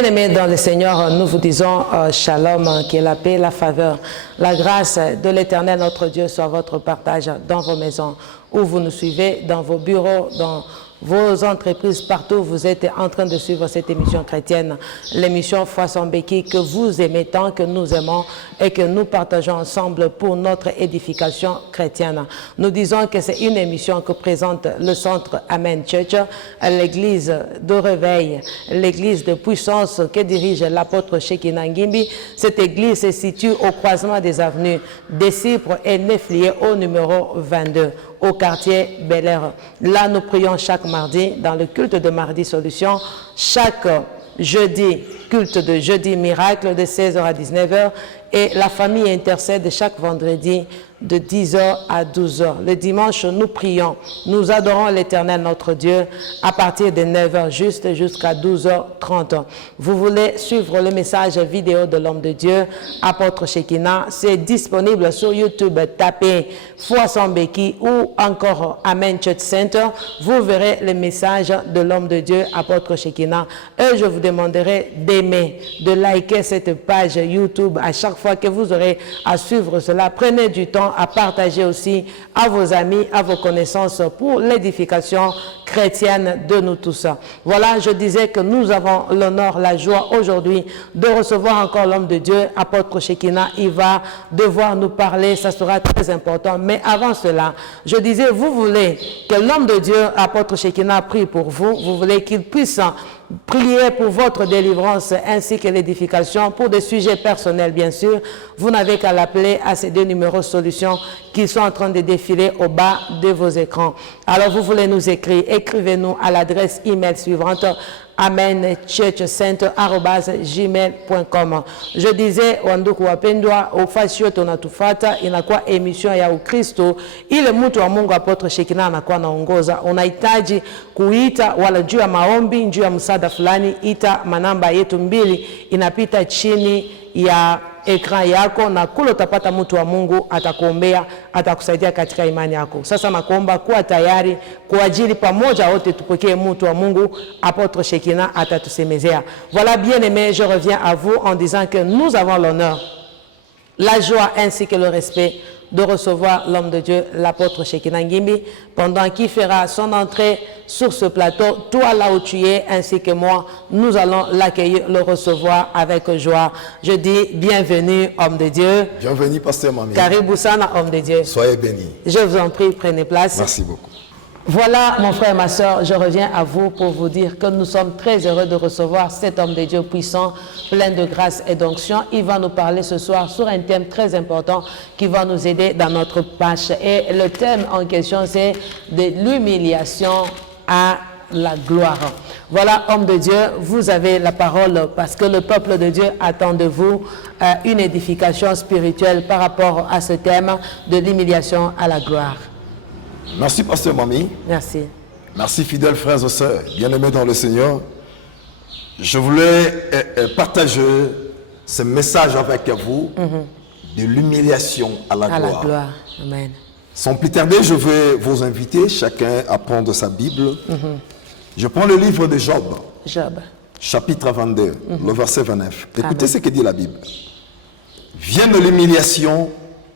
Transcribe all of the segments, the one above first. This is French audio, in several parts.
Bien-aimés dans le Seigneur, nous vous disons shalom, qui est la paix, la faveur, la grâce de l'Éternel notre Dieu soit votre partage dans vos maisons, où vous nous suivez, dans vos bureaux, dans vos entreprises, partout où vous êtes en train de suivre cette émission chrétienne, l'émission Foi sans béquille que vous aimez tant, que nous aimons et que nous partageons ensemble pour notre édification chrétienne. Nous disons que c'est une émission que présente le Centre Amen Church, l'église de réveil, l'église de puissance que dirige l'apôtre Shekinah Ngimbi. Cette église se situe au croisement des avenues des Cypres et Neflier au numéro 22. Au quartier Bel Air. Là, nous prions chaque mardi dans le culte de Mardi Solution, chaque jeudi, culte de jeudi miracle de 16h à 19h et la famille intercède chaque vendredi de 10h à 12h. Le dimanche, nous prions, nous adorons l'Éternel notre Dieu à partir de 9h juste jusqu'à 12h30. Vous voulez suivre le message vidéo de l'homme de Dieu, apôtre Shekinah, c'est disponible sur YouTube. Tapez Foi sans béquille ou encore Amen Church Center. Vous verrez le message de l'homme de Dieu, apôtre Shekinah. Et je vous demanderai d'aimer, de liker cette page YouTube à chaque fois que vous aurez à suivre cela. Prenez du temps à partager aussi à vos amis, à vos connaissances pour l'édification chrétienne de nous tous. Voilà, je disais que nous avons l'honneur, la joie aujourd'hui de recevoir encore l'homme de Dieu, apôtre Shekinah. Il va devoir nous parler, ça sera très important. Mais avant cela, je disais, vous voulez que l'homme de Dieu, apôtre Shekinah, prie pour vous, vous voulez qu'il puisse prier pour votre délivrance ainsi que l'édification, pour des sujets personnels bien sûr, vous n'avez qu'à l'appeler à ces deux numéros solutions qui sont en train de défiler au bas de vos écrans. Alors vous voulez nous écrire, écrivez-nous à l'adresse email suivante amenchurchcenter@gmail.com. Je disais wanduku wapendwa, ufasi yote unatufata, inakuwa emission ya Ukristo, ile mtu wa Mungu apôtre Shekinah anakuwa anaongoza. Unahitaji kuita wala juu ya maombi, juu ya msaada fulani, ita manamba yetu mbili inapita chini ya ekran yako, na kule utapata mtu wa Mungu atakuombea, atakusaidia katika imani yako. Sasa nakuomba kuwa tayari kwa ajili pamoja wote tupokee mtu wa Mungu, apôtre Shekinah atatusemezea. Voilà, bien-aimés, je reviens à vous en disant que nous avons l'honneur, la joie ainsi que le respect de recevoir l'homme de Dieu, l'apôtre Shekinah Ngimbi, pendant qu'il fera son entrée sur ce plateau. Toi là où tu es, ainsi que moi, nous allons l'accueillir, le recevoir avec joie. Je dis bienvenue, homme de Dieu. Bienvenue, pasteur Mami. Karibu sana, homme de Dieu. Soyez bénis. Je vous en prie, prenez place. Merci beaucoup. Voilà, mon frère, ma soeur, je reviens à vous pour vous dire que nous sommes très heureux de recevoir cet homme de Dieu puissant, plein de grâce et d'onction. Il va nous parler ce soir sur un thème très important qui va nous aider dans notre tâche. Et le thème en question, c'est de l'humiliation à la gloire. Voilà, homme de Dieu, vous avez la parole parce que le peuple de Dieu attend de vous une édification spirituelle par rapport à ce thème de l'humiliation à la gloire. Merci, pasteur Mami. Merci. Merci, fidèles frères et sœurs, bien-aimés dans le Seigneur. Je voulais partager ce message avec vous de l'humiliation à la gloire. À la gloire. Amen. Sans plus tarder, je vais vous inviter chacun à prendre sa Bible. Je prends le livre de Job. Job. Chapitre 22, le verset 29. Écoutez ce que dit la Bible. Vienne l'humiliation,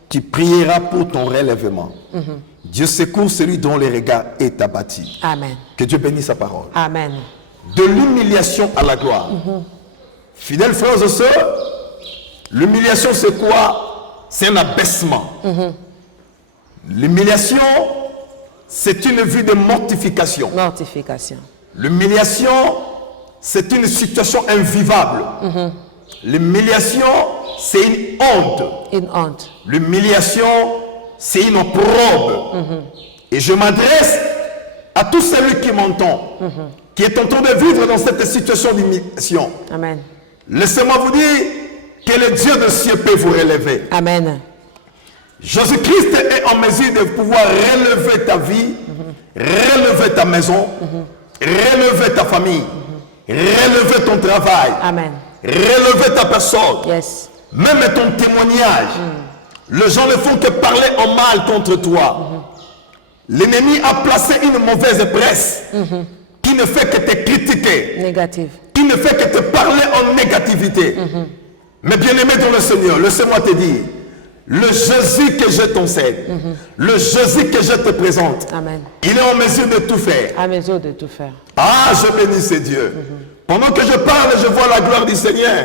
tu prieras pour ton relèvement. Dieu secourt celui dont le regard est abattu. Amen. Que Dieu bénisse sa parole. Amen. De l'humiliation à la gloire. Fidèles frères et sœurs, l'humiliation c'est quoi? C'est un abaissement. L'humiliation, c'est une vie de mortification. Mortification. L'humiliation, c'est une situation invivable. L'humiliation, c'est une honte. Une honte. L'humiliation, c'est une opprobre. Et je m'adresse à tout celui qui m'entend, qui est en train de vivre dans cette situation d'humiliation. Amen. Laissez-moi vous dire que le Dieu des cieux peut vous relever. Amen. Jésus-Christ est en mesure de pouvoir relever ta vie, relever ta maison, relever ta famille, relever ton travail, Amen. relever ta personne, Yes. même ton témoignage. Les gens ne font que parler en mal contre toi. L'ennemi a placé une mauvaise presse qui ne fait que te critiquer, Négatif. qui il ne fait que te parler en négativité. Mais bien-aimé dans le Seigneur, laisse-moi te dire, le Jésus que je t'enseigne, le Jésus que je te présente, Amen. il est en mesure de tout faire. À mesure de tout faire. Ah, je bénis ce Dieu. Pendant que je parle, je vois la gloire du Seigneur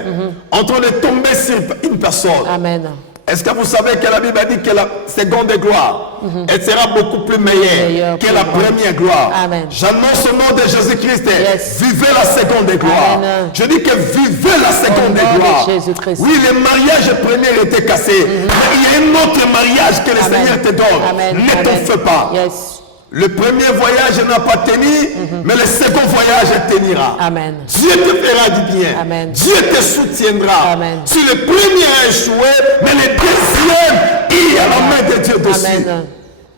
en train de tomber sur une personne. Amen. Est-ce que vous savez que la Bible a dit que la seconde gloire, elle sera beaucoup plus meilleure que la première gloire. Amen. J'annonce au nom de Jésus-Christ, Yes. vivez la seconde gloire. Amen. Je dis que vivez la seconde nom de gloire. Jésus-Christ. Oui, le mariage premier était cassé, mais il y a un autre mariage que le Amen. Seigneur te donne. Amen. Ne t'en Amen. fais pas. Yes. Le premier voyage n'a pas tenu, mais le second voyage tenira. Amen. Dieu te fera du bien. Amen. Dieu te soutiendra. Amen. Si le premier a échoué, mais le deuxième, il y a la main de Dieu dessus. Amen.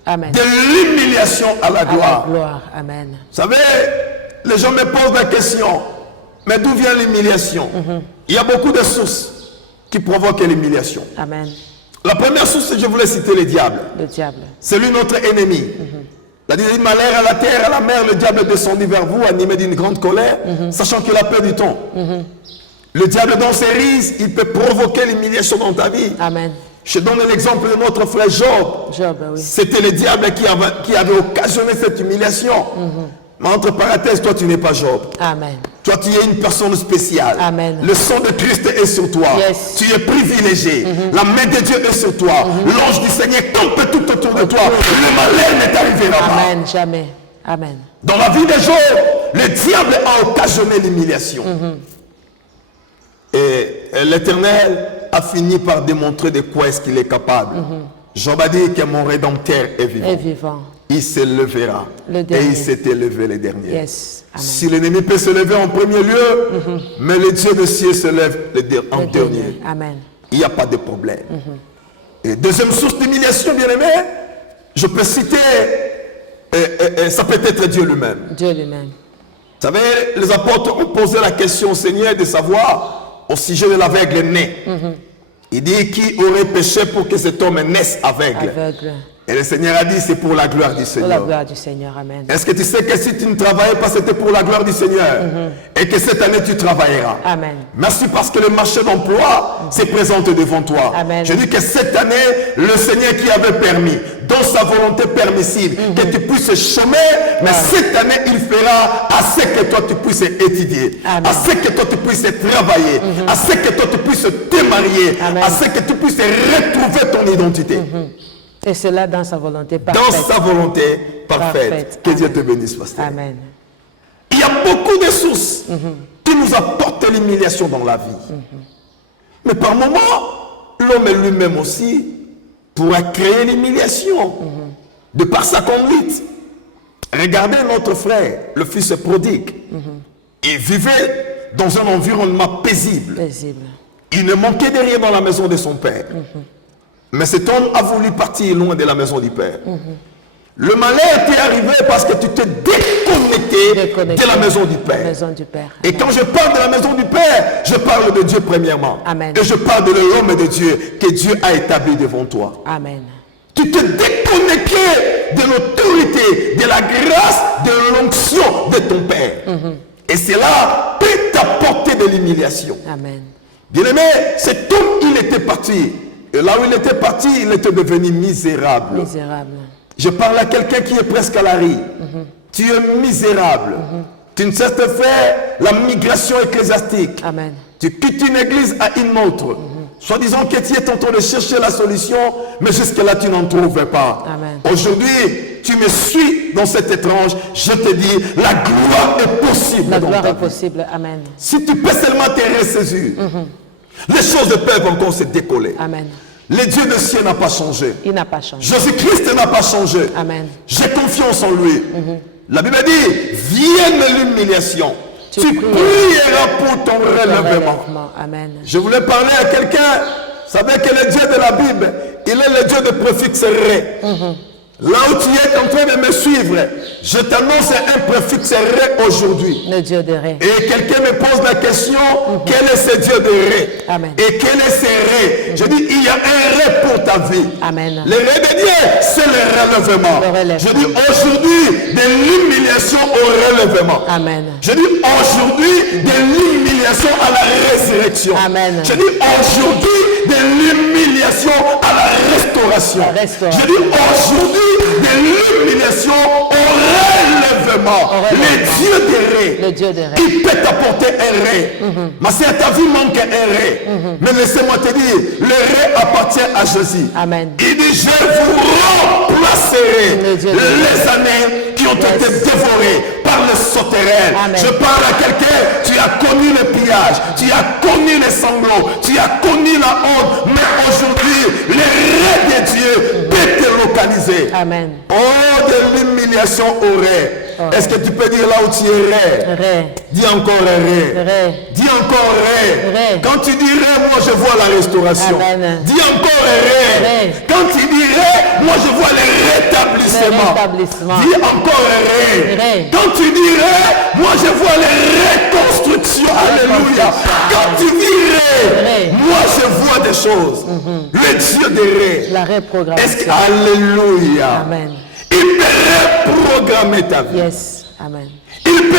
Amen. De l'humiliation à la À la gloire. gloire. Amen. Vous savez, les gens me posent la question, mais d'où vient l'humiliation? Il y a beaucoup de sources qui provoquent l'humiliation. Amen. La première source, je voulais citer le diable. Le diable. C'est lui notre ennemi. La dit malheur à la terre, à la mer, le diable descendit vers vous, animé d'une grande colère, sachant qu'il a peur du temps. Le diable dans ses rises, il peut provoquer l'humiliation dans ta vie. Amen. Je donne l'exemple de notre frère Job. Job, oui. C'était le diable qui avait occasionné cette humiliation. Mais entre parenthèses, toi tu n'es pas Job. Amen. Toi tu es une personne spéciale. Amen. Le sang de Christ est sur toi. Yes. Tu es privilégié. La main de Dieu est sur toi. L'ange du Seigneur campe tout autour de toi. Le malheur n'est arrivé là-bas. Amen. Jamais. Amen. Dans la vie de Job, le diable a occasionné l'humiliation. Et l'Éternel a fini par démontrer de quoi est-ce qu'il est capable. Job a dit que mon Rédempteur est vivant. Et vivant. Il se levera. Le Et dernier. il s'était levé le dernier. Yes. Amen. Si l'ennemi peut se lever en premier lieu, mais le Dieu de ciel se lève en Le dernier. Amen. Il n'y a pas de problème. Et deuxième source d'humiliation, bien aimé, je peux citer, ça peut être Dieu lui-même. Dieu lui-même. Vous savez, les apôtres ont posé la question au Seigneur de savoir au sujet de l'aveugle né. Il dit qui aurait péché pour que cet homme naisse aveugle. Aveugle. Et le Seigneur a dit c'est pour la gloire du Pour la Seigneur. gloire du Seigneur. Amen. Est-ce que tu sais que si tu ne travaillais pas, c'était pour la gloire du Seigneur? Et que cette année, tu travailleras. Amen. Merci parce que le marché d'emploi se présente devant toi. Amen. Je dis que cette année, le Seigneur qui avait permis, dans sa volonté permissive, que tu puisses chômer, mais cette année, il fera assez que toi, tu puisses étudier, Amen. assez que toi, tu puisses travailler, assez que toi, tu puisses te marier, Amen. assez que tu puisses retrouver ton identité. Et cela dans sa volonté Dans parfaite. sa volonté parfaite. Parfaite. Que Dieu Amen. te bénisse, pasteur. Amen. Il y a beaucoup de sources qui nous apportent l'humiliation dans la vie. Mais par moments, l'homme lui-même aussi pourra créer l'humiliation de par sa conduite. Regardez notre frère, le fils prodigue. Il vivait dans un environnement paisible. Paisible. Il ne manquait de rien dans la maison de son père. Mais cet homme a voulu partir loin de la maison du père. Le malheur t'est arrivé parce que tu t'es déconnecté de la maison du La père. maison du Père. Et quand je parle de la maison du Père, je parle de Dieu premièrement. Amen. Et je parle de l'homme de Dieu que Dieu a établi devant toi. Amen. Tu te déconnecté de l'autorité, de la grâce, de l'onction de ton Père. Et cela peut t'apporter de l'humiliation. Amen. Bien-aimé, cet homme, il était parti. Et là où il était parti, il était devenu misérable. Misérable. Je parle à quelqu'un qui est presque à la rue. Tu es misérable. Tu ne cesses de faire la migration ecclésiastique. Amen. Tu quittes une église à une autre. Soi-disant que tu es en train de chercher la solution, mais jusque-là, tu n'en trouves pas. Amen. Aujourd'hui, tu me suis dans cet étrange. Je te dis, la gloire est possible. La dans gloire ta est vie. possible. Amen. Si tu peux seulement te ressaisir, les choses peuvent encore se décoller. Amen. Le Dieu de ciel n'a pas changé. Il n'a pas changé. Jésus-Christ n'a pas changé. Amen. J'ai confiance en lui. La Bible dit, vienne l'humiliation. Tu Tu prieras pour ton relèvement. Amen. Je voulais parler à quelqu'un. Vous savez que le Dieu de la Bible, il est le Dieu de préfixe ré. Là où tu es en train de me suivre, je t'annonce un préfixe ré aujourd'hui. Le Dieu de Ré. Et quelqu'un me pose la question, quel est ce Dieu de ré? Amen. Et quel est ce ré? Je dis, il y a un ré pour ta vie. Amen. Le ré de Dieu, c'est le relèvement. Le relèvement. Je dis, aujourd'hui, de l'humiliation au relèvement. Amen. Je dis aujourd'hui de l'humiliation à la résurrection. Amen. Je dis aujourd'hui de l'humiliation à la restauration. Je dis aujourd'hui de l'humiliation au relèvement. Le Dieu des rêves. Il peut t'apporter un rêve. Mais si ta vie manque un rêve, mais laissez-moi te dire, le rêve appartient à Jésus. Amen. Il dit, je vous remplacerai les années qui ont été dévorées par le souterrain. Amen. Je parle à quelqu'un, tu as connu le pillage, tu as connu les sanglots, tu as connu la honte, mais aujourd'hui, le rêve de Dieu peut te localiser. Amen. Oh, de l'humiliation au rêve. Est-ce que tu peux dire là où tu es rêve? Dis encore rêve. Dis encore rêve. Quand tu dis rêve, moi je vois la restauration. Amen. Dis encore rêve. Quand tu dis rêve, moi je vois le rétablissement. Dis encore rêve. Quand tu dis rêve, moi je vois les reconstructions. Alléluia. Quand tu dis rêve, moi je vois des choses. Le Dieu des rêves. La reprogrammation. Alléluia. Amen. Il peut reprogrammer ta vie. Yes. Amen. Il peut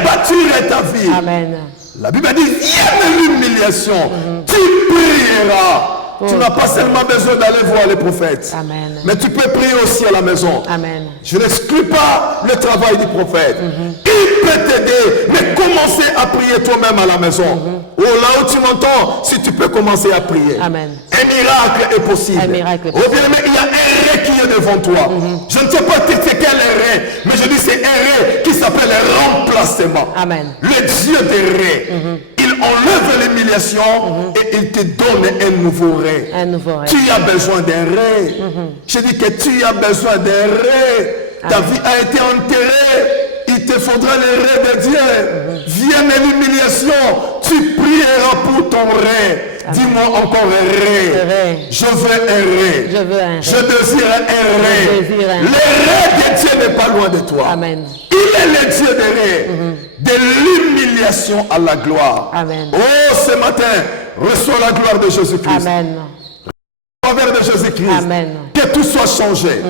rebâtir ta vie. Amen. La Bible dit, viens de l'humiliation. Tu prieras. Tu n'as pas seulement besoin d'aller voir les prophètes. Amen. Mais tu peux prier aussi à la maison. Amen. Je n'exclus pas le travail du prophète. Il peut t'aider, mais commencez à prier toi-même à la maison. Oh, là où tu m'entends, si tu peux commencer à prier. Amen. Un miracle est possible. Un miracle est possible. Oh bien aimé, il y a un rêve qui est devant toi. Je ne sais pas c'est quel rêve, mais je dis c'est un rêve qui s'appelle le remplacement. Amen. Le Dieu des rêves. Il enlève l'humiliation et il te donne un nouveau rêve. Un nouveau rêve. Tu as besoin d'un rêve. Je dis que tu as besoin d'un rêve. Ta vie a été enterrée. Il te faudra le rêve de Dieu. Viens de l'humiliation. Tu prieras pour ton rêve. Dis-moi encore un rêve. Je veux un rêve. Je veux un rêve. Je désire un rêve. Le rêve de Dieu n'est pas loin de toi. Amen. Il est le Dieu des rêves. De l'humiliation à la gloire. Amen. Oh, ce matin, reçois la gloire de Jésus-Christ. Amen. Au travers de Jésus-Christ. Amen. Que tout soit changé.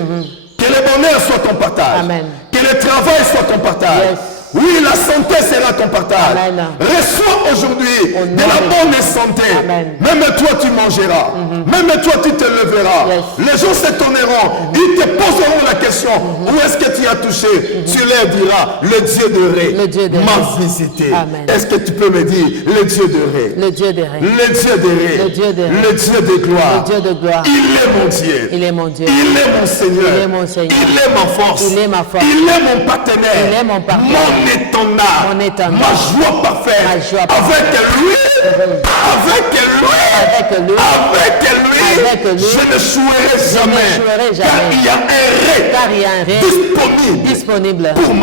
Que le bonheur soit ton partage. Amen. Que le travail soit ton partage. Yes. Oui, la santé sera ton partage. Amen. Reçois aujourd'hui de la bonne santé. Amen. Même toi, tu mangeras. Même toi, tu te leveras. Yes. Les gens s'étonneront. Ils te poseront la question. Où est-ce que tu as touché? Tu leur diras, le Dieu de rêve m'a visité. Est-ce que tu peux me dire, le Dieu de rêve? Le Dieu des rêves. Le Dieu de rêve. Le Dieu de rêve. Le Dieu de gloire. Le Dieu de gloire. Il est mon Dieu. Il est mon Dieu. Il est mon Seigneur. Il est mon Seigneur. Il est ma force. Il est ma force. Il est mon partenaire. Il est mon partenaire. Mon étendard. Mon étendard. Ma joie parfaite. Ma joie parfaite. Avec lui. Avec lui. Avec lui. Je ne jouerai jamais. Car il y a un rêve. Disponible. Pour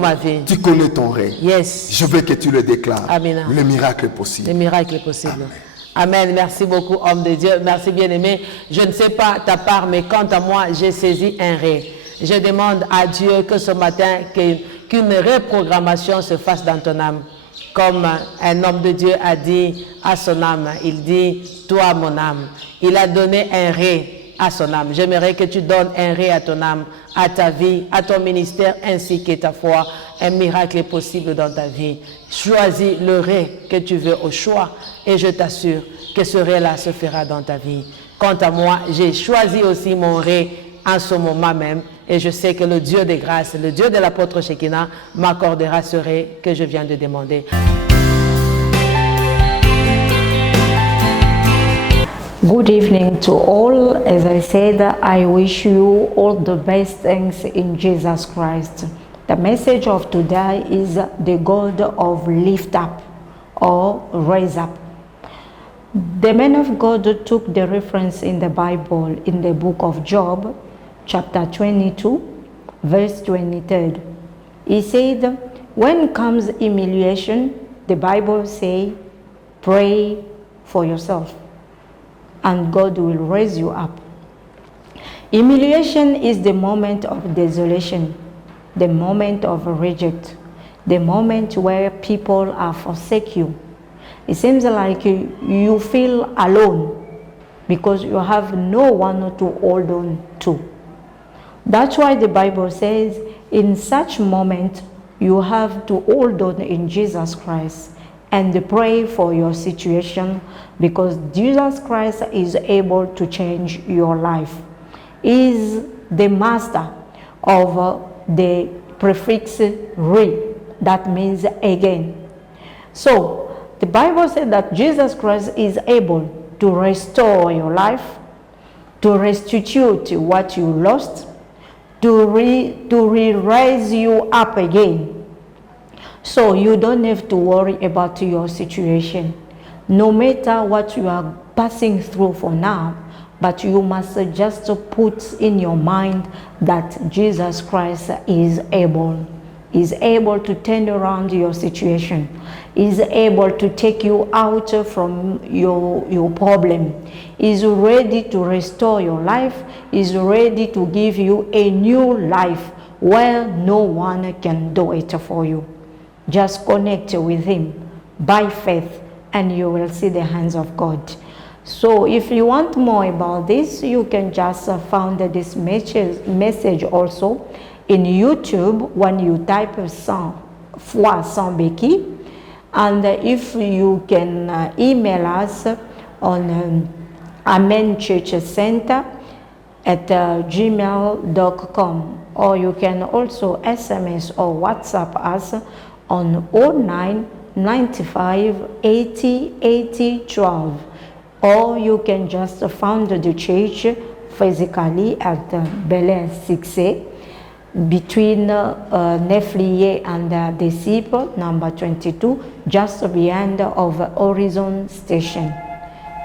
ma vie. Tu connais ton rêve. Yes. Je veux que tu le déclares. Amen. Le miracle est possible. Le miracle est possible. Amen. Merci beaucoup, homme de Dieu. Merci, bien-aimé. Je ne sais pas ta part, mais quant à moi, j'ai saisi un rêve. Je demande à Dieu que ce matin, qu'une reprogrammation se fasse dans ton âme. Comme un homme de Dieu a dit à son âme, il dit, toi mon âme, il a donné un rêve à son âme. J'aimerais que tu donnes un rêve à ton âme, à ta vie, à ton ministère ainsi qu'à ta foi. Un miracle est possible dans ta vie. Choisis le rêve que tu veux au choix et je t'assure que ce rêve-là se fera dans ta vie. Quant à moi, j'ai choisi aussi mon rêve en ce moment même et je sais que le Dieu des grâces, le Dieu de l'apôtre Shekinah m'accordera ce rêve que je viens de demander. Good evening to all. As I said, I wish you all the best things in Jesus Christ. The message of today is the God of lift up or raise up. The man of God took the reference in the Bible in the book of Job, chapter 22, verse 23. He said, when comes humiliation, the Bible says, pray for yourself, and God will raise you up. Humiliation is the moment of desolation, the moment of reject, the moment where people are forsake you. It seems like you feel alone because you have no one to hold on to. That's why the Bible says, in such moment, you have to hold on in Jesus Christ and pray for your situation, because Jesus Christ is able to change your life. He is the master of the prefix re, that means again. So the Bible said that Jesus Christ is able to restore your life, to restitute what you lost, to raise you up again. So you don't have to worry about your situation, no matter what you are passing through for now, but you must just put in your mind that Jesus Christ is able to turn around your situation, is able to take you out from your problem, is ready to restore your life, is ready to give you a new life where no one can do it for you. Just connect with him by faith and you will see the hands of God. So if you want more about this, you can just find this message also in YouTube when you type Foi Sans Béquille. And if you can email us on Amen Church Center at gmail.com, or you can also SMS or WhatsApp us on 09 95 80 80 12, or you can just find the church physically at Bel Air 6A between Neflier and Disciple number 22, just behind of Horizon Station.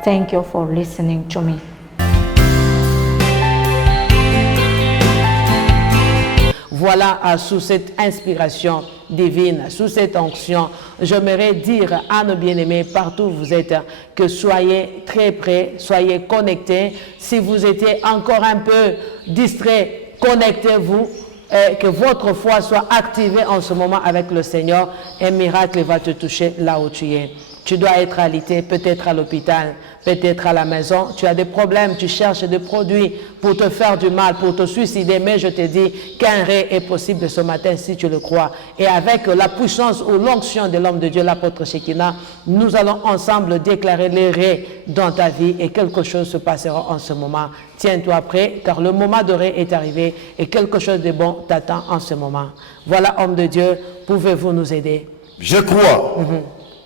Thank you for listening to me. Voilà, sous cette inspiration divine, sous cette onction, j'aimerais dire à nos bien-aimés partout où vous êtes que soyez très prêts, soyez connectés. Si vous étiez encore un peu distrait, connectez-vous, que votre foi soit activée en ce moment avec le Seigneur. Un miracle va te toucher là où tu es. Tu dois être alité, peut-être à l'hôpital, peut-être à la maison. Tu as des problèmes, tu cherches des produits pour te faire du mal, pour te suicider. Mais je te dis qu'un ré est possible ce matin si tu le crois. Et avec la puissance ou l'onction de l'homme de Dieu, l'apôtre Shekinah, nous allons ensemble déclarer les ré dans ta vie et quelque chose se passera en ce moment. Tiens-toi prêt, car le moment de ré est arrivé et quelque chose de bon t'attend en ce moment. Voilà, homme de Dieu, pouvez-vous nous aider? Je crois.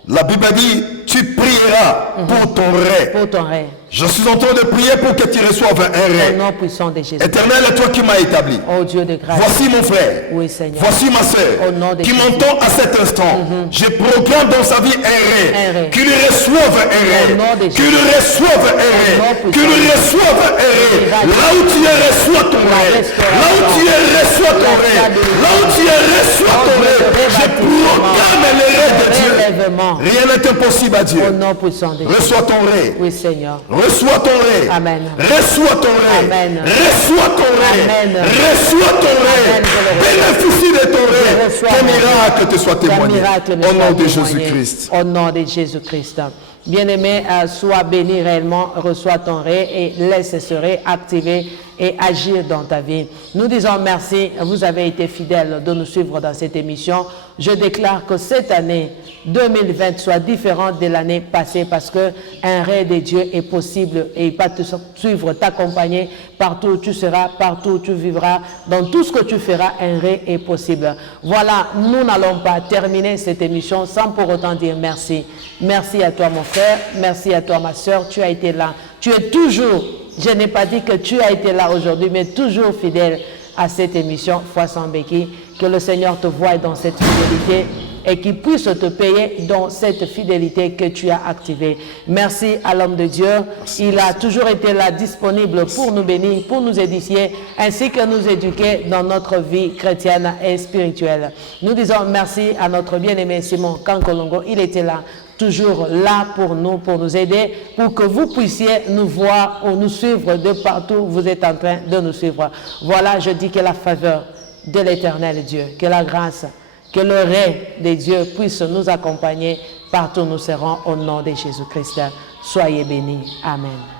La Bible dit, tu prieras pour ton rêve. Pour ton rêve. Je suis en train de prier pour que tu reçoives un rêve. Au nom puissant de Jésus. Éternel, est toi qui m'as établi. Oh Dieu de grâce. Voici mon frère. Oui, Seigneur. Voici ma soeur. Au nom de Qui Jésus. m'entend à cet instant. Je proclame dans sa vie un rêve. Qu'il reçoive un rêve. Qu'il reçoive un rêve. Qu'il reçoive un rêve. Là où tu es, reçois ton rêve. Là où tu es, reçois ton rêve. Là où tu es, reçois ton rêve. Je proclame le rêve de Dieu. Rien n'est impossible à Dieu. Au nom puissant de Jésus. Reçois ton rêve. Oui, Seigneur. Reçois ton rêve. Amen. Reçois ton rêve. Amen. Reçois ton rêve. Amen. Reçois ton rêve. Amen. Bénéficie de ton Je rêve. reçois Ton mon miracle te soit Qu'un témoigné. miracle me Au soit nom de témoigné. Jésus-Christ. Au nom de Jésus-Christ. Bien-aimé, sois béni réellement, reçois ton rêve et laisse ce rêve activer et agir dans ta vie. Nous disons merci, vous avez été fidèles de nous suivre dans cette émission. Je déclare que cette année 2020 soit différente de l'année passée parce que un rêve de Dieu est possible et il va te suivre, t'accompagner partout où tu seras, partout où tu vivras, dans tout ce que tu feras, un rêve est possible. Voilà, nous n'allons pas terminer cette émission sans pour autant dire merci. Merci à toi mon frère, merci à toi ma soeur, tu as été là. Tu es toujours, je n'ai pas dit que tu as été là aujourd'hui, mais toujours fidèle à cette émission Foi Sans Béquille. Que le Seigneur te voie dans cette fidélité et qu'il puisse te payer dans cette fidélité que tu as activée. Merci à l'homme de Dieu. Il a toujours été là disponible pour nous bénir, pour nous édifier, ainsi que nous éduquer dans notre vie chrétienne et spirituelle. Nous disons merci à notre bien-aimé Simon Kankolongo. Il était là, toujours là pour nous aider, pour que vous puissiez nous voir ou nous suivre de partout où vous êtes en train de nous suivre. Voilà, je dis que la faveur de l'Éternel Dieu, que la grâce, que le règne de Dieu puisse nous accompagner partout où nous serons au nom de Jésus-Christ. Soyez bénis. Amen.